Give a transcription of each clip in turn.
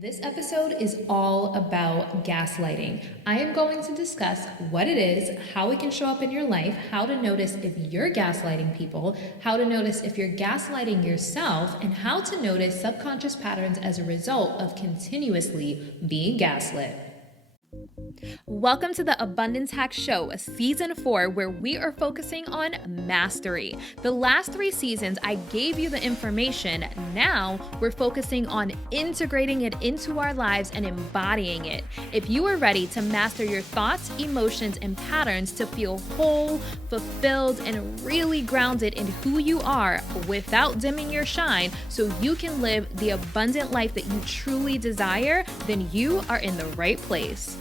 This episode is all about gaslighting. I am going to discuss what it is, how it can show up in your life, how to notice if you're gaslighting people, how to notice if you're gaslighting yourself, and how to notice subconscious patterns as a result of continuously being gaslit. Welcome to the Abundance Hack Show, Season 4, where we are focusing on mastery. The last 3 seasons, I gave you the information. Now, we're focusing on integrating it into our lives and embodying it. If you are ready to master your thoughts, emotions, and patterns to feel whole, fulfilled, and really grounded in who you are without dimming your shine so you can live the abundant life that you truly desire, then you are in the right place.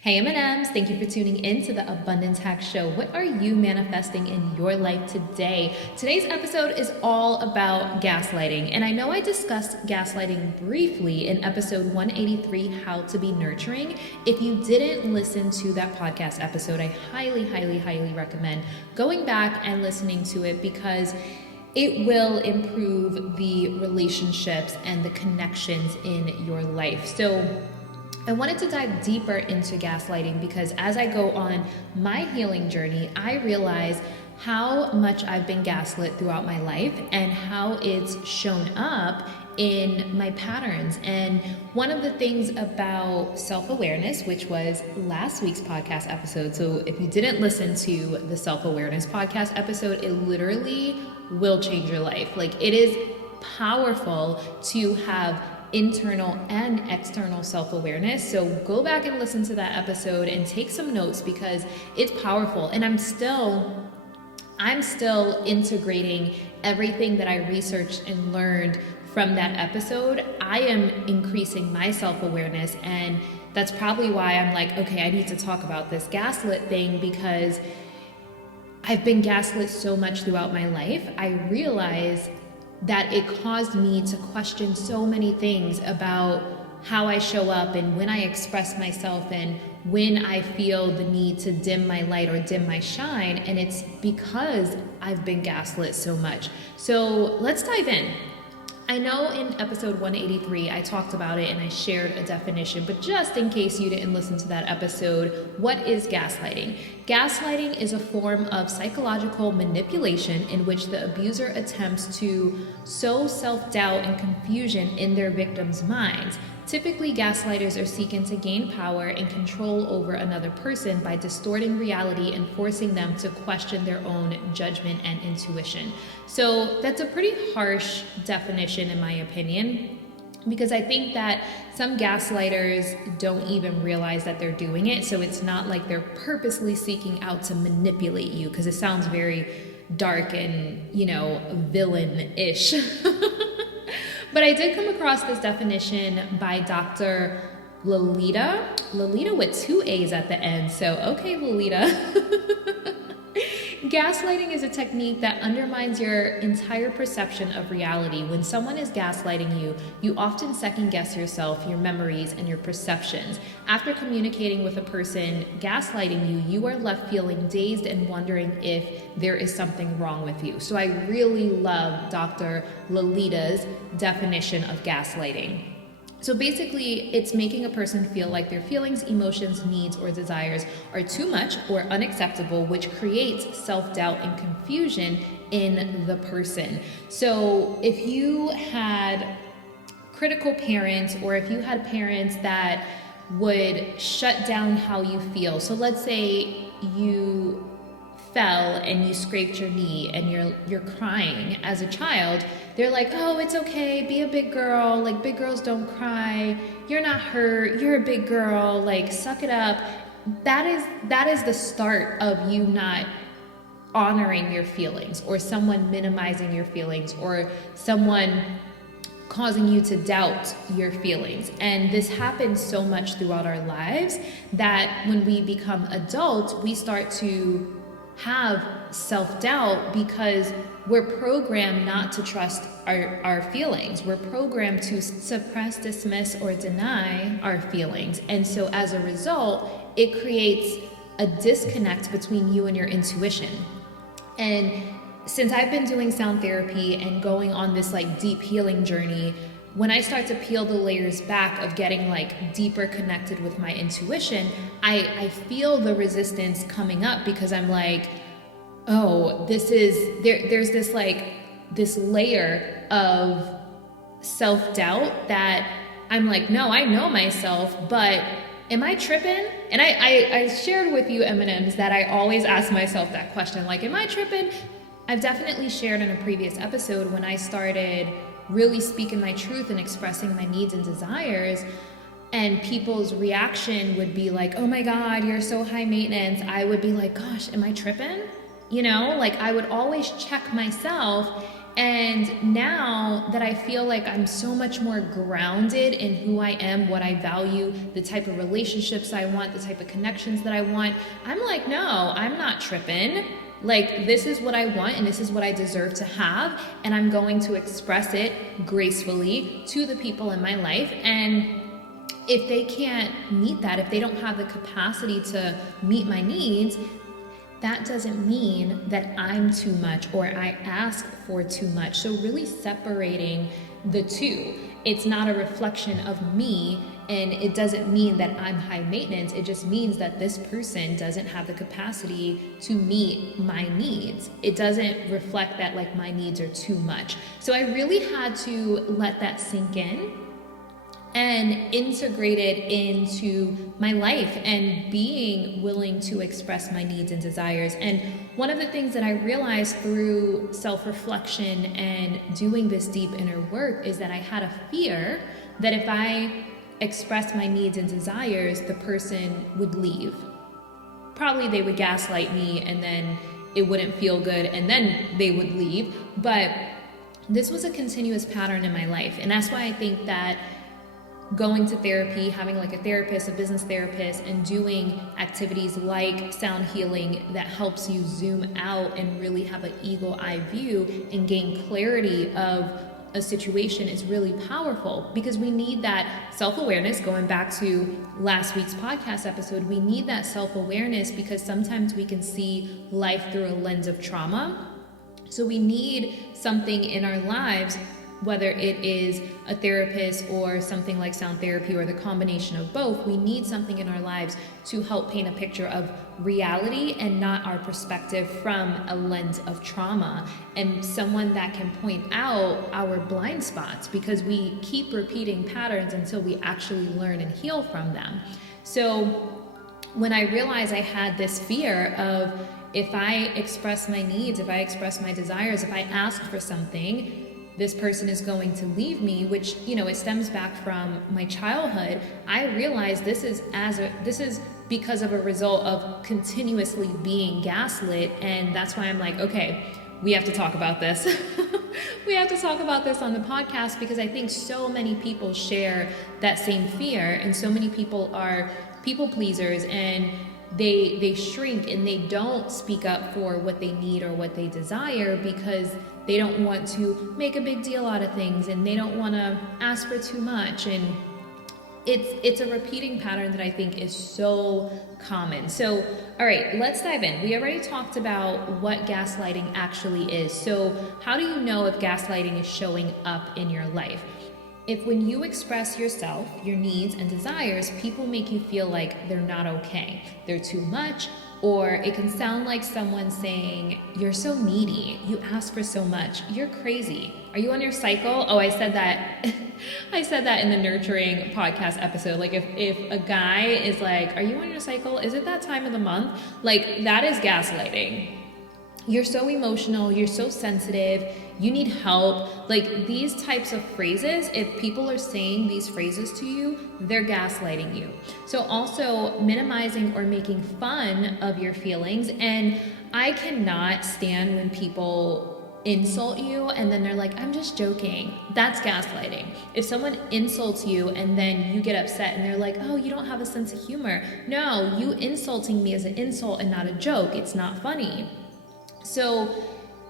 Hey M&Ms, thank you for tuning in to the Abundance Hack Show. What are you manifesting in your life today? Today's episode is all about gaslighting. And I know I discussed gaslighting briefly in episode 183, How to Be Nurturing. If you didn't listen to that podcast episode, I highly recommend going back and listening to it because it will improve the relationships and the connections in your life. So I wanted to dive deeper into gaslighting because as I go on my healing journey, I realize how much I've been gaslit throughout my life and how it's shown up in my patterns. And one of the things about self-awareness, which was last week's podcast episode, so if you didn't listen to the self-awareness podcast episode, it literally will change your life. Like, it is powerful to have internal and external self-awareness. So go back and listen to that episode and take some notes because it's powerful. And I'm still integrating everything that I researched and learned from that episode. I am increasing my self-awareness, and that's probably why I'm like, okay, I need to talk about this gaslit thing because I've been gaslit so much throughout my life. I realize that it caused me to question so many things about how I show up and when I express myself and when I feel the need to dim my light or dim my shine. And it's because I've been gaslit so much. So let's dive in. I know in episode 183, I talked about it and I shared a definition, but just in case you didn't listen to that episode, what is gaslighting? Gaslighting is a form of psychological manipulation in which the abuser attempts to sow self-doubt and confusion in their victims' minds. Typically, gaslighters are seeking to gain power and control over another person by distorting reality and forcing them to question their own judgment and intuition. So that's a pretty harsh definition in my opinion, because I think that some gaslighters don't even realize that they're doing it. So it's not like they're purposely seeking out to manipulate you, because it sounds very dark and, villain-ish. But I did come across this definition by Dr. Lolita with 2 A's at the end. So, okay, Lolita. Gaslighting is a technique that undermines your entire perception of reality. When someone is gaslighting you, you often second guess yourself, your memories, and your perceptions. After communicating with a person gaslighting you, you are left feeling dazed and wondering if there is something wrong with you. So I really love Dr. Lolita's definition of gaslighting. So basically, it's making a person feel like their feelings, emotions, needs, or desires are too much or unacceptable, which creates self-doubt and confusion in the person. So if you had critical parents, or if you had parents that would shut down how you feel. So let's say you fell and you scraped your knee and you're crying as a child. They're like, oh, it's okay, be a big girl, like big girls don't cry, you're not hurt, you're a big girl, like suck it up. That is the start of you not honoring your feelings, or someone minimizing your feelings, or someone causing you to doubt your feelings. And this happens so much throughout our lives that when we become adults, we start to have self-doubt because we're programmed not to trust our feelings. We're programmed to suppress, dismiss, or deny our feelings. And so as a result, it creates a disconnect between you and your intuition. And since I've been doing sound therapy and going on this like deep healing journey, when I start to peel the layers back of getting like deeper connected with my intuition, I feel the resistance coming up because I'm like, oh, there's this like this layer of self-doubt that I'm like, no, I know myself, but am I tripping? And I shared with you, M&Ms, that I always ask myself that question, like, am I tripping? I've definitely shared in a previous episode when I started really speaking my truth and expressing my needs and desires, and people's reaction would be like, oh my God, you're so high maintenance. I would be like, gosh, am I tripping? You know, like I would always check myself. And now that I feel like I'm so much more grounded in who I am, what I value, the type of relationships I want, the type of connections that I want, I'm like, no, I'm not tripping. Like, this is what I want and this is what I deserve to have. And I'm going to express it gracefully to the people in my life. And if they can't meet that, if they don't have the capacity to meet my needs, that doesn't mean that I'm too much or I ask for too much. So really separating the two. It's not a reflection of me, and it doesn't mean that I'm high maintenance. It just means that this person doesn't have the capacity to meet my needs. It doesn't reflect that like my needs are too much. So I really had to let that sink in and integrate it into my life and being willing to express my needs and desires. And one of the things that I realized through self-reflection and doing this deep inner work is that I had a fear that if I expressed my needs and desires, the person would leave. Probably they would gaslight me and then it wouldn't feel good and then they would leave. But this was a continuous pattern in my life. And that's why I think that going to therapy, having like a therapist, a business therapist, and doing activities like sound healing that helps you zoom out and really have an eagle eye view and gain clarity of a situation is really powerful, because we need that self-awareness. Going back to last week's podcast episode, we need that self-awareness because sometimes we can see life through a lens of trauma. So we need something in our lives, whether it is a therapist or something like sound therapy or the combination of both. We need something in our lives to help paint a picture of reality and not our perspective from a lens of trauma, and someone that can point out our blind spots, because we keep repeating patterns until we actually learn and heal from them. So when I realized I had this fear of, if I express my needs, if I express my desires, if I ask for something, this person is going to leave me, which, you know, it stems back from my childhood. I realized this is because of a result of continuously being gaslit. And that's why I'm like, okay, we have to talk about this. We have to talk about this on the podcast, because I think so many people share that same fear, and so many people are people pleasers, and they shrink and they don't speak up for what they need or what they desire because they don't want to make a big deal out of things, and they don't want to ask for too much. And it's a repeating pattern that I think is so common. So, all right, let's dive in. We already talked about what gaslighting actually is. So how do you know if gaslighting is showing up in your life? If when you express yourself, your needs and desires, people make you feel like they're not okay, they're too much, or it can sound like someone saying, you're so needy, you ask for so much, you're crazy, are you on your cycle? Oh, I said that I said that in the nurturing podcast episode. Like if a guy is like, are you on your cycle? Is it that time of the month? Like, that is gaslighting. You're so emotional, you're so sensitive, you need help. Like, these types of phrases, if people are saying these phrases to you, they're gaslighting you. So also minimizing or making fun of your feelings. And I cannot stand when people insult you and then they're like, I'm just joking. That's gaslighting. If someone insults you and then you get upset and they're like, oh, you don't have a sense of humor. No, you insulting me is an insult and not a joke. It's not funny. So,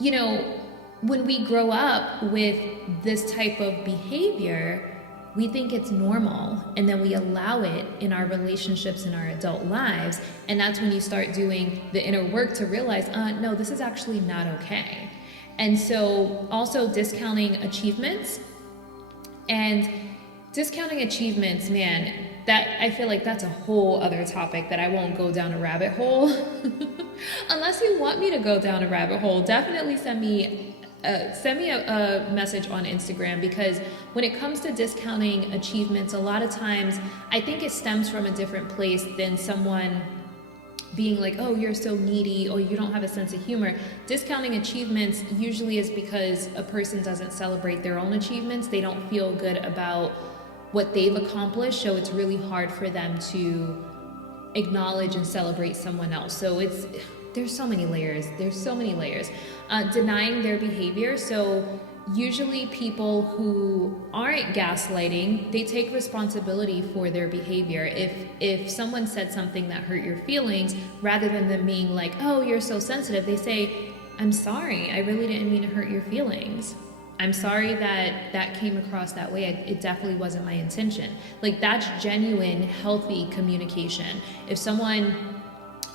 you know, when we grow up with this type of behavior, we think it's normal, and then we allow it in our relationships, in our adult lives. And that's when you start doing the inner work to realize, no, this is actually not okay. And so also discounting achievements. And discounting achievements, man, that I feel like that's a whole other topic that I won't go down a rabbit hole. Unless you want me to go down a rabbit hole, definitely send me a message on Instagram, because when it comes to discounting achievements, a lot of times I think it stems from a different place than someone being like, oh, you're so needy, or you don't have a sense of humor. Discounting achievements usually is because a person doesn't celebrate their own achievements. They don't feel good about what they've accomplished, so it's really hard for them to acknowledge and celebrate someone else. So there's so many layers. Denying their behavior. So usually people who aren't gaslighting, they take responsibility for their behavior. If someone said something that hurt your feelings, rather than them being like, oh, you're so sensitive, they say, I'm sorry, I really didn't mean to hurt your feelings. I'm sorry that came across that way. It definitely wasn't my intention. Like, that's genuine, healthy communication. If someone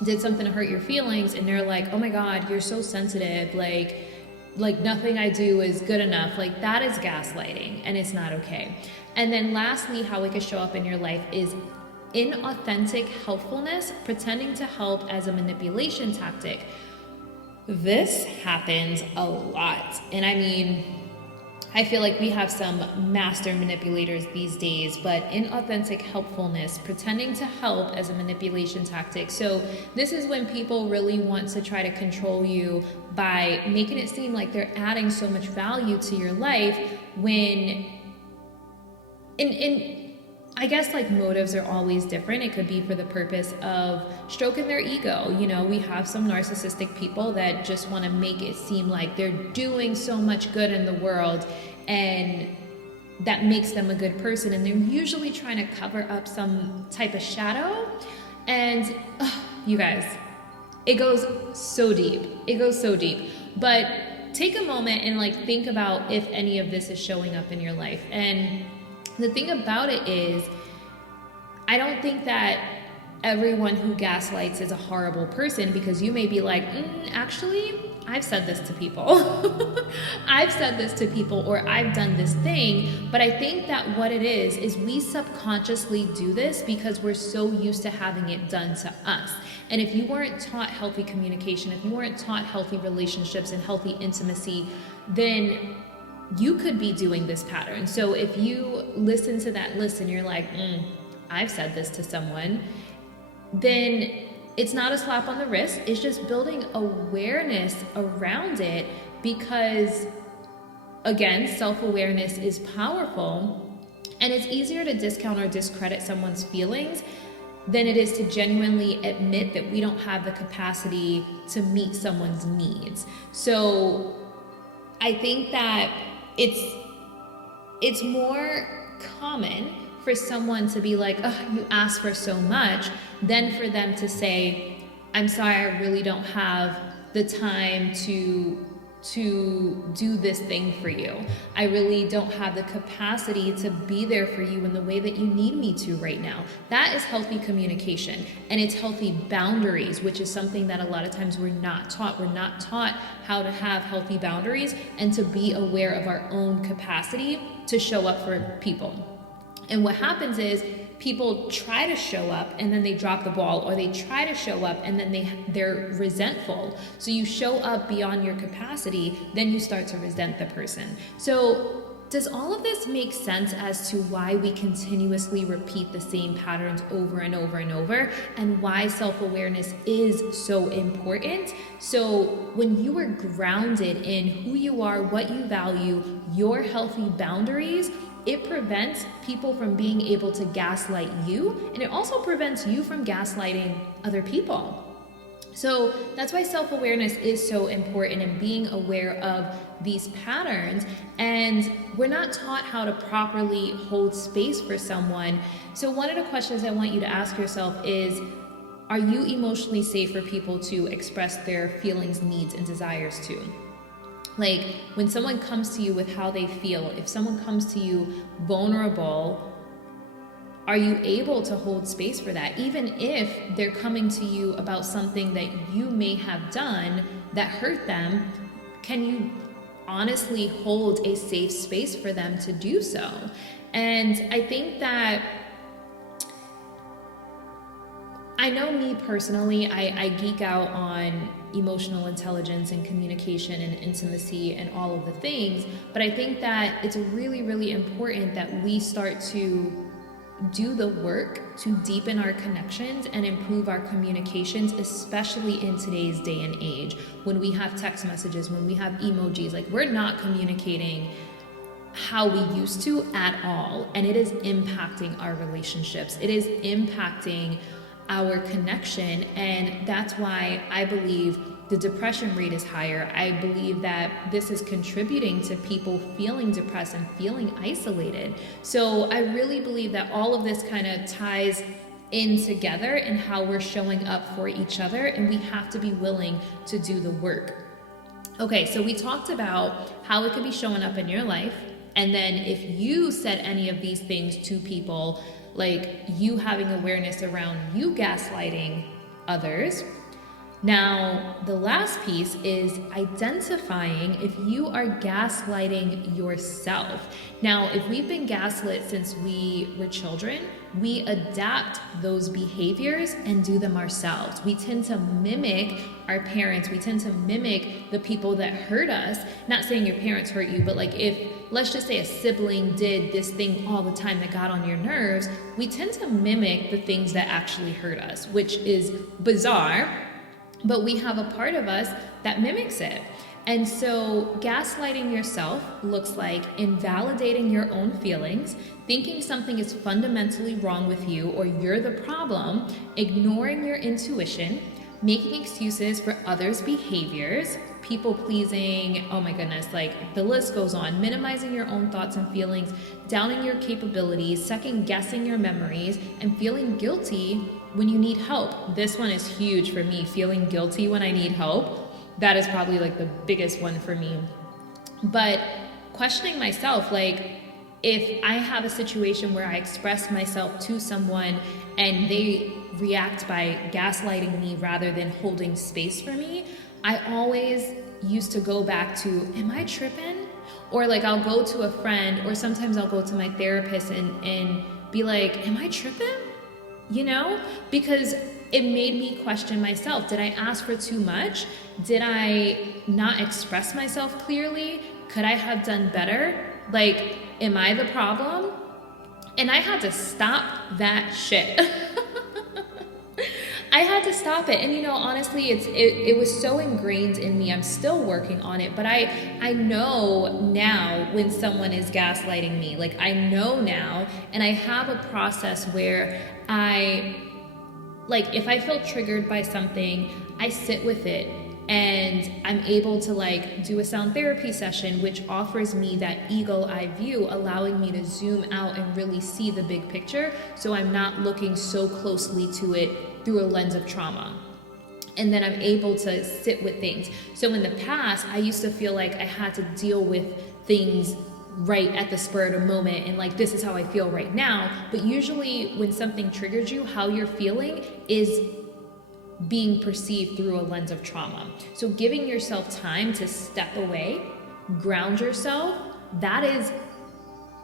did something to hurt your feelings and they're like, oh my God, you're so sensitive, like nothing I do is good enough, like that is gaslighting, and it's not okay. And then lastly, how it could show up in your life is inauthentic helpfulness, pretending to help as a manipulation tactic. This happens a lot. And I mean, I feel like we have some master manipulators these days, but inauthentic helpfulness, pretending to help as a manipulation tactic. So this is when people really want to try to control you by making it seem like they're adding so much value to your life, when I guess like motives are always different. It could be for the purpose of stroking their ego. You know, we have some narcissistic people that just want to make it seem like they're doing so much good in the world, and that makes them a good person. And they're usually trying to cover up some type of shadow. And you guys, it goes so deep. But take a moment and like think about if any of this is showing up in your life. And the thing about it is, I don't think that everyone who gaslights is a horrible person, because you may be like, actually, I've said this to people. Or I've done this thing. But I think that what it is we subconsciously do this because we're so used to having it done to us. And if you weren't taught healthy communication, if you weren't taught healthy relationships and healthy intimacy, then you could be doing this pattern. So if you listen to that list and you're like, I've said this to someone, then it's not a slap on the wrist. It's just building awareness around it, because again, self-awareness is powerful, and it's easier to discount or discredit someone's feelings than it is to genuinely admit that we don't have the capacity to meet someone's needs. So I think that it's more common for someone to be like, oh, you asked for so much, than for them to say, I'm sorry, I really don't have the time to do this thing for you. I really don't have the capacity to be there for you in the way that you need me to right now. That is healthy communication, and it's healthy boundaries, which is something that a lot of times we're not taught. We're not taught how to have healthy boundaries and to be aware of our own capacity to show up for people. And what happens is people try to show up and then they drop the ball, or they try to show up and then they're resentful. So you show up beyond your capacity, then you start to resent the person. So does all of this make sense as to why we continuously repeat the same patterns over and over and over, and why self-awareness is so important? So when you are grounded in who you are, what you value, your healthy boundaries, it prevents people from being able to gaslight you, and it also prevents you from gaslighting other people. So that's why self-awareness is so important, and being aware of these patterns. And we're not taught how to properly hold space for someone. So one of the questions I want you to ask yourself is, are you emotionally safe for people to express their feelings, needs, and desires to? Like, when someone comes to you with how they feel, if someone comes to you vulnerable, are you able to hold space for that? Even if they're coming to you about something that you may have done that hurt them, can you honestly hold a safe space for them to do so. And I think that, I know me personally, I geek out on emotional intelligence and communication and intimacy and all of the things, but I think that it's really, really important that we start to do the work to deepen our connections and improve our communications, especially in today's day and age, when we have text messages, when we have emojis. Like, we're not communicating how we used to at all, and it is impacting our relationships. It is impacting our connection, and that's why I believe the depression rate is higher. I believe that this is contributing to people feeling depressed and feeling isolated. So I really believe that all of this kind of ties in together in how we're showing up for each other, and we have to be willing to do the work. Okay, so we talked about how it could be showing up in your life, and then if you said any of these things to people, like you having awareness around you gaslighting others. Now, the last piece is identifying if you are gaslighting yourself. Now, if we've been gaslit since we were children, we adapt those behaviors and do them ourselves. We tend to mimic our parents. We tend to mimic the people that hurt us. Not saying your parents hurt you, but like if, let's just say a sibling did this thing all the time that got on your nerves, we tend to mimic the things that actually hurt us, which is bizarre. But we have a part of us that mimics it. And so gaslighting yourself looks like invalidating your own feelings, thinking something is fundamentally wrong with you or you're the problem, ignoring your intuition, making excuses for others' behaviors, people pleasing, oh my goodness, like the list goes on, minimizing your own thoughts and feelings, doubting your capabilities, second guessing your memories, and feeling guilty when you need help. This one is huge for me, feeling guilty when I need help. That is probably like the biggest one for me. But questioning myself, like if I have a situation where I express myself to someone and they react by gaslighting me rather than holding space for me, I always used to go back to, am I tripping? Or like I'll go to a friend, or sometimes I'll go to my therapist and be like, am I tripping? You know, because it made me question myself. Did I ask for too much? Did I not express myself clearly? Could I have done better? Like, am I the problem? And I had to stop that shit. I had to stop it. And you know, honestly, it was so ingrained in me. I'm still working on it, but I know now when someone is gaslighting me. Like I know now, and I have a process where if I feel triggered by something, I sit with it and I'm able to like do a sound therapy session, which offers me that eagle eye view, allowing me to zoom out and really see the big picture. So I'm not looking so closely to it through a lens of trauma. And then I'm able to sit with things. So in the past, I used to feel like I had to deal with things right at the spur of the moment and like, this is how I feel right now. But usually when something triggers you, how you're feeling is being perceived through a lens of trauma. So giving yourself time to step away, ground yourself, that is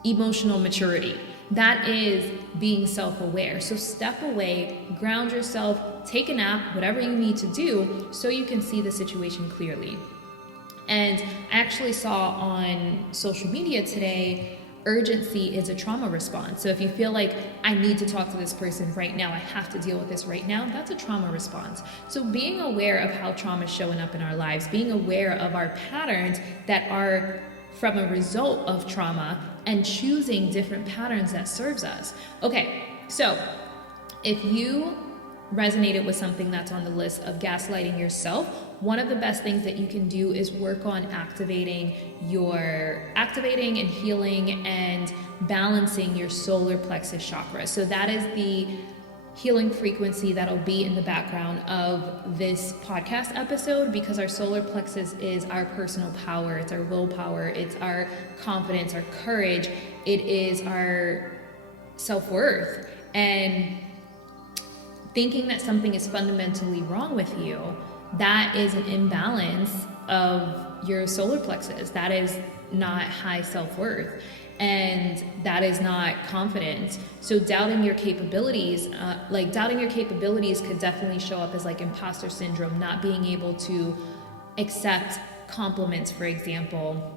emotional maturity. That is being self-aware. So step away, ground yourself, take a nap, whatever you need to do so you can see the situation clearly. And I actually saw on social media today, urgency is a trauma response. So if you feel like I need to talk to this person right now, I have to deal with this right now, that's a trauma response. So being aware of how trauma is showing up in our lives, being aware of our patterns that are from a result of trauma, and choosing different patterns that serves us. Okay, so if you resonated with something that's on the list of gaslighting yourself, one of the best things that you can do is work on activating and healing and balancing your solar plexus chakra. So that is the healing frequency that'll be in the background of this podcast episode, because our solar plexus is our personal power, it's our willpower, it's our confidence, our courage, it is our self-worth. And thinking that something is fundamentally wrong with you, that is an imbalance of your solar plexus. That is not high self-worth, and that is not confidence. So doubting your capabilities, could definitely show up as like imposter syndrome, not being able to accept compliments, for example.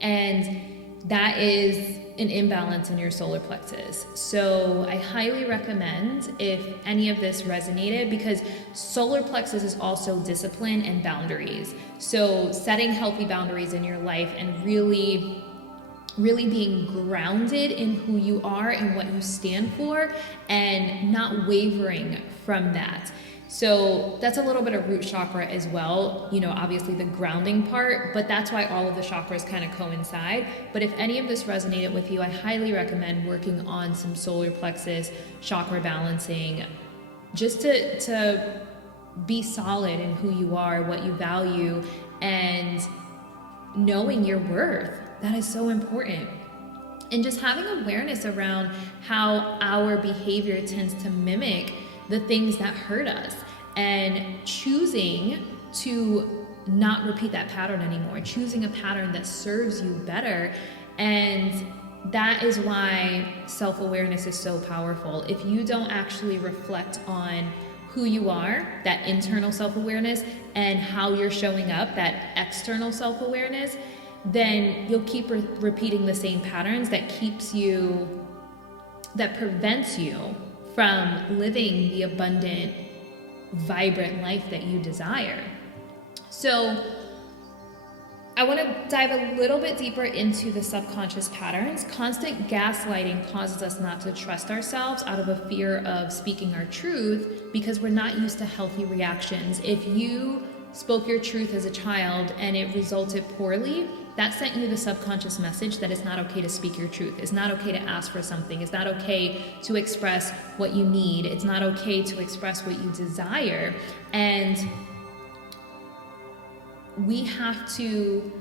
And that is an imbalance in your solar plexus. So I highly recommend, if any of this resonated, because solar plexus is also discipline and boundaries. So setting healthy boundaries in your life and really being grounded in who you are and what you stand for, and not wavering from that. So that's a little bit of root chakra as well, obviously the grounding part, but that's why all of the chakras kind of coincide. But if any of this resonated with you, I highly recommend working on some solar plexus chakra balancing, just to be solid in who you are, what you value, and knowing your worth. That is so important. And just having awareness around how our behavior tends to mimic the things that hurt us, and choosing to not repeat that pattern anymore, choosing a pattern that serves you better. And that is why self-awareness is so powerful. If you don't actually reflect on who you are, that internal self-awareness, and how you're showing up, that external self-awareness, then you'll keep repeating the same patterns that prevents you from living the abundant, vibrant life that you desire. So I want to dive a little bit deeper into the subconscious patterns. Constant gaslighting causes us not to trust ourselves out of a fear of speaking our truth, because we're not used to healthy reactions. If you spoke your truth as a child and it resulted poorly, that sent you the subconscious message that it's not okay to speak your truth. It's not okay to ask for something. It's not okay to express what you need. It's not okay to express what you desire. And we have to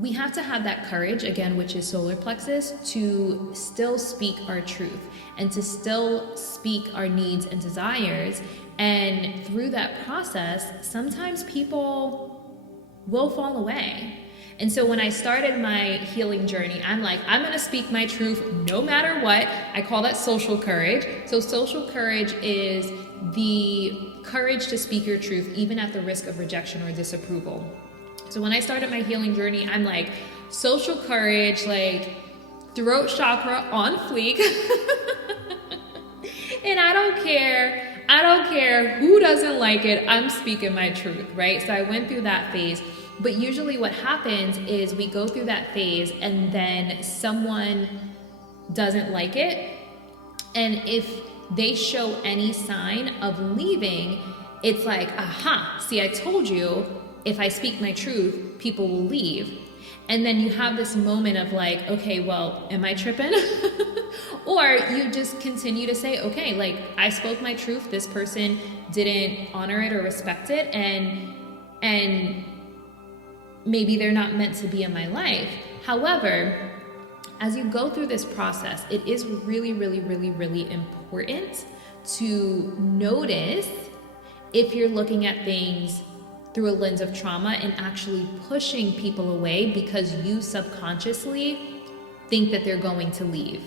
have that courage, again, which is solar plexus, to still speak our truth and to still speak our needs and desires. And through that process, sometimes people will fall away. And so when I started my healing journey, I'm like, I'm going to speak my truth no matter what. I call that social courage. So social courage is the courage to speak your truth, even at the risk of rejection or disapproval. So when I started my healing journey, I'm like, social courage, like throat chakra on fleek. And I don't care who doesn't like it. I'm speaking my truth, right? So I went through that phase. But usually what happens is we go through that phase and then someone doesn't like it. And if they show any sign of leaving, it's like, aha, see, I told you, if I speak my truth, people will leave. And then you have this moment of like, okay, well, am I tripping? Or you just continue to say, okay, like I spoke my truth, this person didn't honor it or respect it, and maybe they're not meant to be in my life. However, as you go through this process, it is really, really, really, really important to notice if you're looking at things through a lens of trauma and actually pushing people away because you subconsciously think that they're going to leave.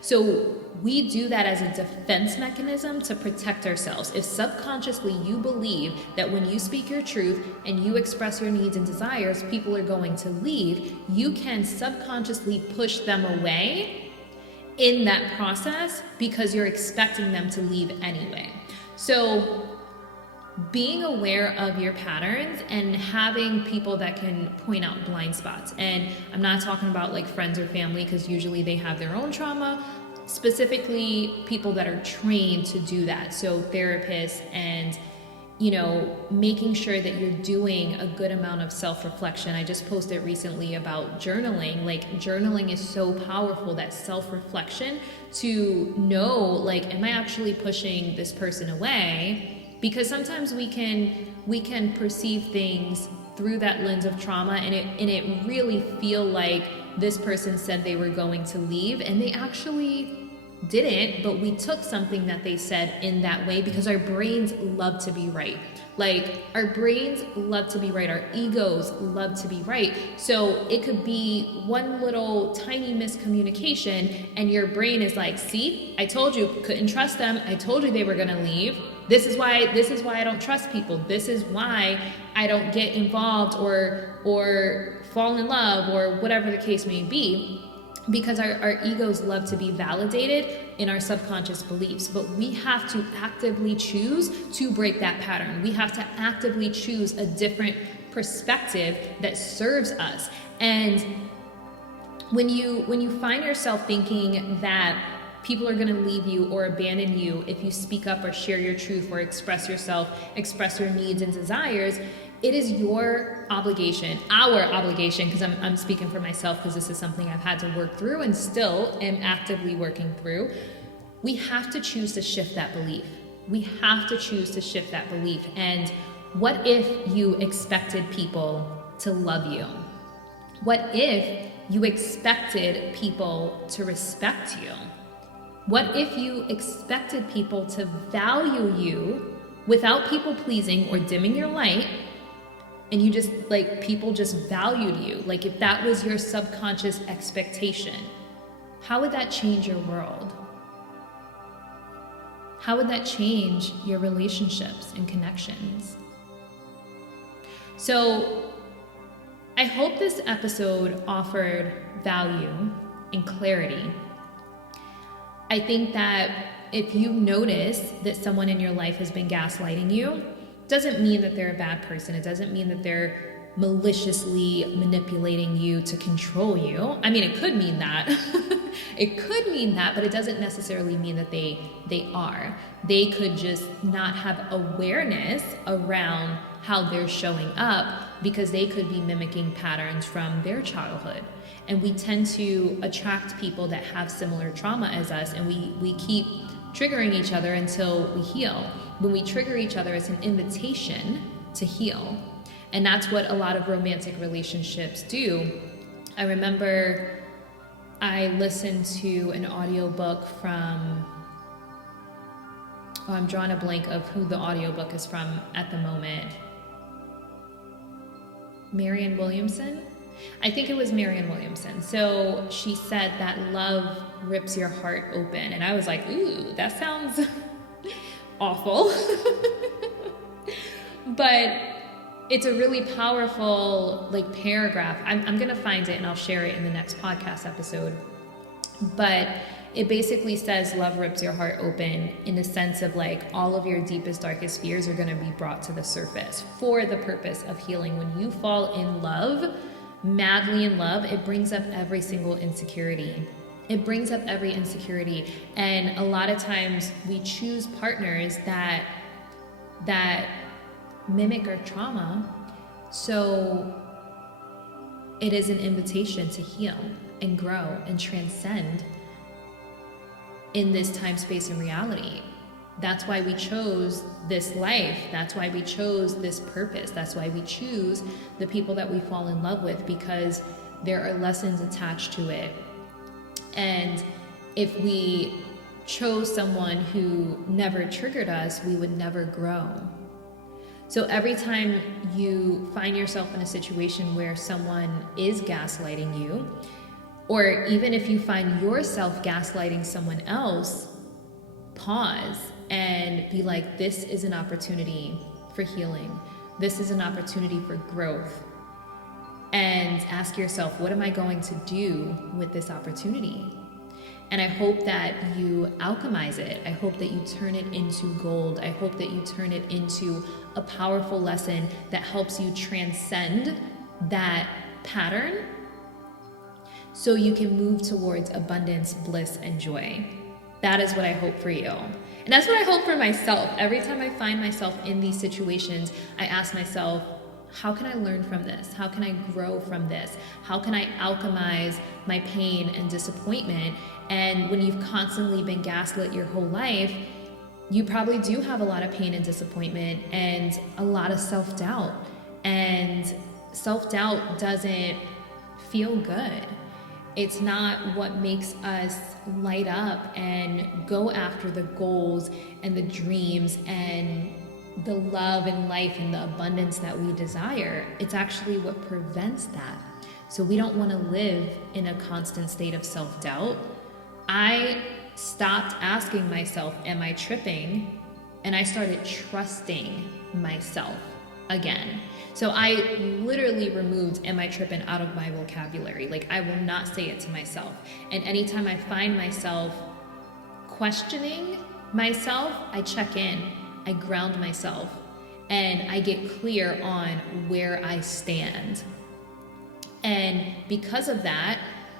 So we do that as a defense mechanism to protect ourselves. If subconsciously you believe that when you speak your truth and you express your needs and desires, people are going to leave, you can subconsciously push them away in that process because you're expecting them to leave anyway. So being aware of your patterns and having people that can point out blind spots. And I'm not talking about like friends or family, because usually they have their own trauma. Specifically, people that are trained to do that. So therapists, and making sure that you're doing a good amount of self-reflection. I just posted recently about journaling. Like, journaling is so powerful, that self-reflection, to know, like, am I actually pushing this person away? Because sometimes we can perceive things through that lens of trauma, and it really feel like this person said they were going to leave, and they actually didn't, but we took something that they said in that way because our brains love to be right. Like, our brains love to be right. Our egos love to be right. So it could be one little tiny miscommunication and your brain is like, see, I told you, couldn't trust them. I told you they were going to leave. This is why I don't trust people. This is why I don't get involved or fall in love or whatever the case may be. Because our egos love to be validated in our subconscious beliefs, but we have to actively choose to break that pattern. We have to actively choose a different perspective that serves us. And when you find yourself thinking that people are going to leave you or abandon you if you speak up or share your truth or express yourself, express your needs and desires, it is your obligation, our obligation, because I'm speaking for myself because this is something I've had to work through and still am actively working through. We have to choose to shift that belief. We have to choose to shift that belief. And what if you expected people to love you? What if you expected people to respect you? What if you expected people to value you without people pleasing or dimming your light? And you just, like, people just valued you. Like, if that was your subconscious expectation, how would that change your world? How would that change your relationships and connections? So, I hope this episode offered value and clarity. I think that if you notice that someone in your life has been gaslighting you, doesn't mean that they're a bad person. It doesn't mean that they're maliciously manipulating you to control you. I mean, it could mean that. It could mean that, but it doesn't necessarily mean that they are. They could just not have awareness around how they're showing up because they could be mimicking patterns from their childhood. And we tend to attract people that have similar trauma as us, and we keep triggering each other until we heal. When we trigger each other, it's an invitation to heal. And that's what a lot of romantic relationships do. I remember I listened to an audiobook from, I'm drawing a blank of who the audiobook is from at the moment. Marianne Williamson? I think it was Marianne Williamson. So she said that love rips your heart open. And I was like, ooh, that sounds awful. But it's a really powerful, like, paragraph. I'm going to find it and I'll share it in the next podcast episode. But it basically says love rips your heart open in the sense of, like, all of your deepest, darkest fears are going to be brought to the surface for the purpose of healing. When you fall in love, madly in love, it brings up every single insecurity. It brings up every insecurity. And a lot of times we choose partners that mimic our trauma. So it is an invitation to heal and grow and transcend in this time, space, and reality. That's why we chose this life. That's why we chose this purpose. That's why we choose the people that we fall in love with, because there are lessons attached to it. And if we chose someone who never triggered us, we would never grow. So every time you find yourself in a situation where someone is gaslighting you, or even if you find yourself gaslighting someone else, pause and be like, this is an opportunity for healing. This is an opportunity for growth. And ask yourself, what am I going to do with this opportunity? And I hope that you alchemize it. I hope that you turn it into gold. I hope that you turn it into a powerful lesson that helps you transcend that pattern so you can move towards abundance, bliss, and joy. That is what I hope for you. And that's what I hope for myself. Every time I find myself in these situations, I ask myself, how can I learn from this? How can I grow from this? How can I alchemize my pain and disappointment? And when you've constantly been gaslit your whole life, you probably do have a lot of pain and disappointment and a lot of self-doubt. And self-doubt doesn't feel good. It's not what makes us light up and go after the goals and the dreams and the love and life and the abundance that we desire. It's actually what prevents that. So we don't want to live in a constant state of self-doubt. I stopped asking myself, am I tripping? And I started trusting myself again. So I literally removed am I tripping out of my vocabulary. Like, I will not say it to myself. And anytime I find myself questioning myself, I check in, I ground myself, and I get clear on where I stand. And because of that,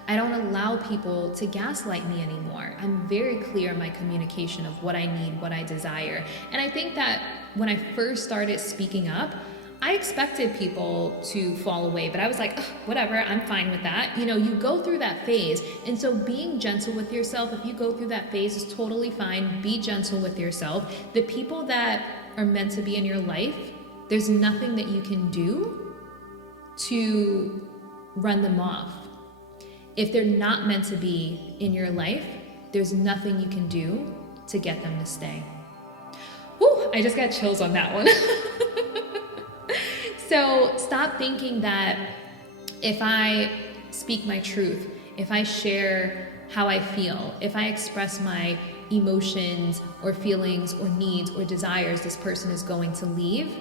I don't allow people to gaslight me anymore. I'm very clear in my communication of what I need, what I desire. And I think that when I first started speaking up, I expected people to fall away, but I was like, whatever, I'm fine with that. You know, you go through that phase. And so being gentle with yourself, if you go through that phase, is totally fine. Be gentle with yourself. The people that are meant to be in your life, there's nothing that you can do to run them off. If they're not meant to be in your life, there's nothing you can do to get them to stay. Whew, I just got chills on that one. So stop thinking that if I speak my truth, if I share how I feel, if I express my emotions or feelings or needs or desires, this person is going to leave.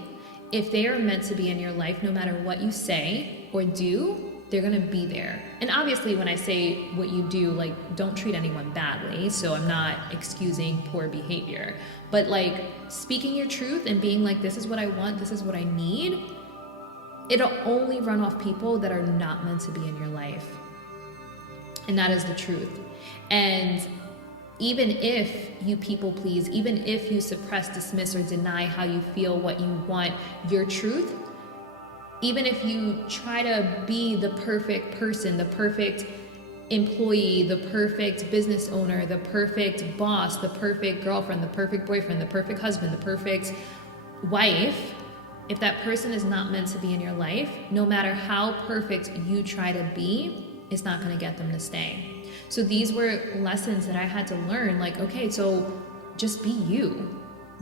If they are meant to be in your life, no matter what you say or do, they're going to be there. And obviously when I say what you do, like, don't treat anyone badly. So I'm not excusing poor behavior, but like speaking your truth and being like, this is what I want, this is what I need. It'll only run off people that are not meant to be in your life. And that is the truth. And even if you people please, even if you suppress, dismiss, or deny how you feel, what you want, your truth, even if you try to be the perfect person, the perfect employee, the perfect business owner, the perfect boss, the perfect girlfriend, the perfect boyfriend, the perfect husband, the perfect wife, if that person is not meant to be in your life, no matter how perfect you try to be, it's not going to get them to stay. So these were lessons that I had to learn. Like, okay, so just be you.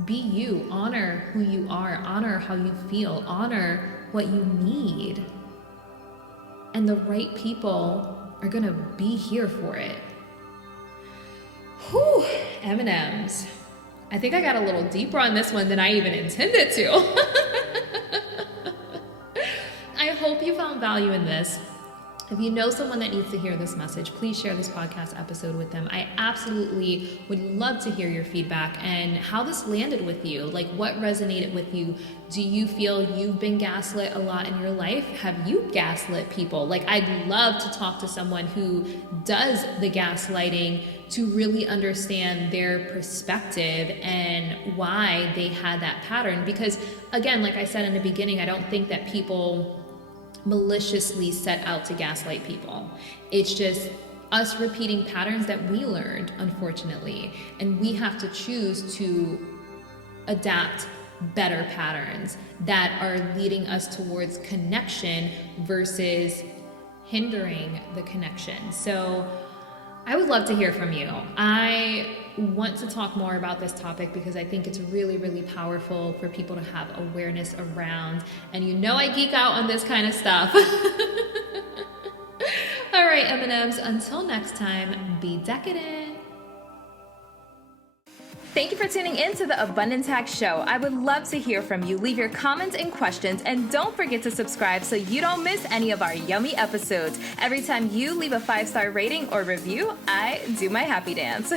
Be you. Honor who you are. Honor how you feel. Honor what you need. And the right people are going to be here for it. Whew, M&Ms. I think I got a little deeper on this one than I even intended to. I hope you found value in this. If you know someone that needs to hear this message, please share this podcast episode with them. I absolutely would love to hear your feedback and how this landed with you. Like, what resonated with you? Do you feel you've been gaslit a lot in your life? Have you gaslit people? Like, I'd love to talk to someone who does the gaslighting to really understand their perspective and why they had that pattern. Because again, like I said in the beginning, I don't think that people maliciously set out to gaslight people. It's just us repeating patterns that we learned, unfortunately, and we have to choose to adapt better patterns that are leading us towards connection versus hindering the connection. So I would love to hear from you. I want to talk more about this topic because I think it's really, really powerful for people to have awareness around. And you know I geek out on this kind of stuff. All right, M&Ms, until next time, be decadent. Thank you for tuning in to the Abundance Hack Show. I would love to hear from you. Leave your comments and questions, and don't forget to subscribe so you don't miss any of our yummy episodes. Every time you leave a 5-star rating or review, I do my happy dance.